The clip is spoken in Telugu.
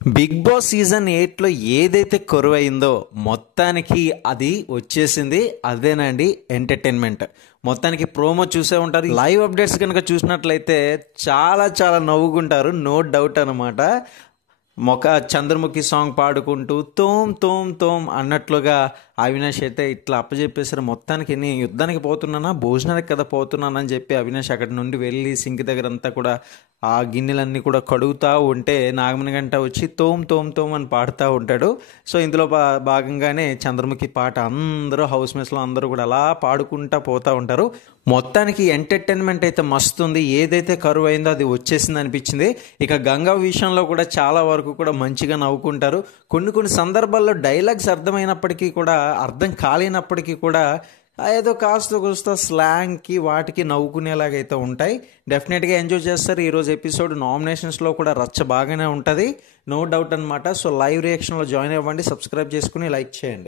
బిగ్ బాస్ సీజన్ 8లో ఏదైతే కరువైందో మొత్తానికి అది వచ్చేసింది. అదేనండి ఎంటర్టైన్మెంట్. మొత్తానికి ప్రోమో చూసే ఉంటారు. లైవ్ అప్డేట్స్ కనుక చూసినట్లయితే చాలా చాలా నవ్వుకుంటారు, నో డౌట్ అనమాట. చంద్రముఖి సాంగ్ పాడుకుంటూ తోమ్ తోమ్ తోమ్ అన్నట్లుగా అవినాష్ అయితే ఇట్లా అప్పచెప్పేశారు. మొత్తానికి నేను యుద్ధానికి పోతున్నానా, భోజనానికి కదా పోతున్నానని చెప్పి అవినాష్ అక్కడి నుండి వెళ్ళి సింక్ దగ్గర అంతా కూడా ఆ గిన్నెలన్నీ కూడా కడుగుతూ ఉంటే నాగమణి గంట వచ్చి తోమ్ తోమ్ తోమ్ అని పాడుతూ ఉంటాడు. సో ఇందులో భాగంగానే చంద్రముఖి పాట అందరూ హౌస్ మేట్స్లో అందరూ కూడా అలా పాడుకుంటూ పోతూ ఉంటారు. మొత్తానికి ఎంటర్టైన్మెంట్ అయితే మస్తుంది. ఏదైతే కరువు అయిందో అది వచ్చేసింది అనిపించింది. ఇక గంగా విషయంలో కూడా చాలా వరకు కూడా మంచిగా నవ్వుకుంటారు. కొన్ని సందర్భాల్లో డైలాగ్స్ అర్థమైనప్పటికీ కూడా, అర్థం కాలేనప్పటికీ కూడా ఏదో కాస్త స్లాంగ్కి వాటికి నవ్వుకునేలాగైతే ఉంటాయి. డెఫినెట్గా ఎంజాయ్ చేస్తారు. ఈరోజు ఎపిసోడ్ నామినేషన్స్లో కూడా రచ్చ బాగానే ఉంటుంది, నో డౌట్ అనమాట. సో లైవ్ రియాక్షన్లో జాయిన్ అవ్వండి, సబ్స్క్రైబ్ చేసుకుని లైక్ చేయండి.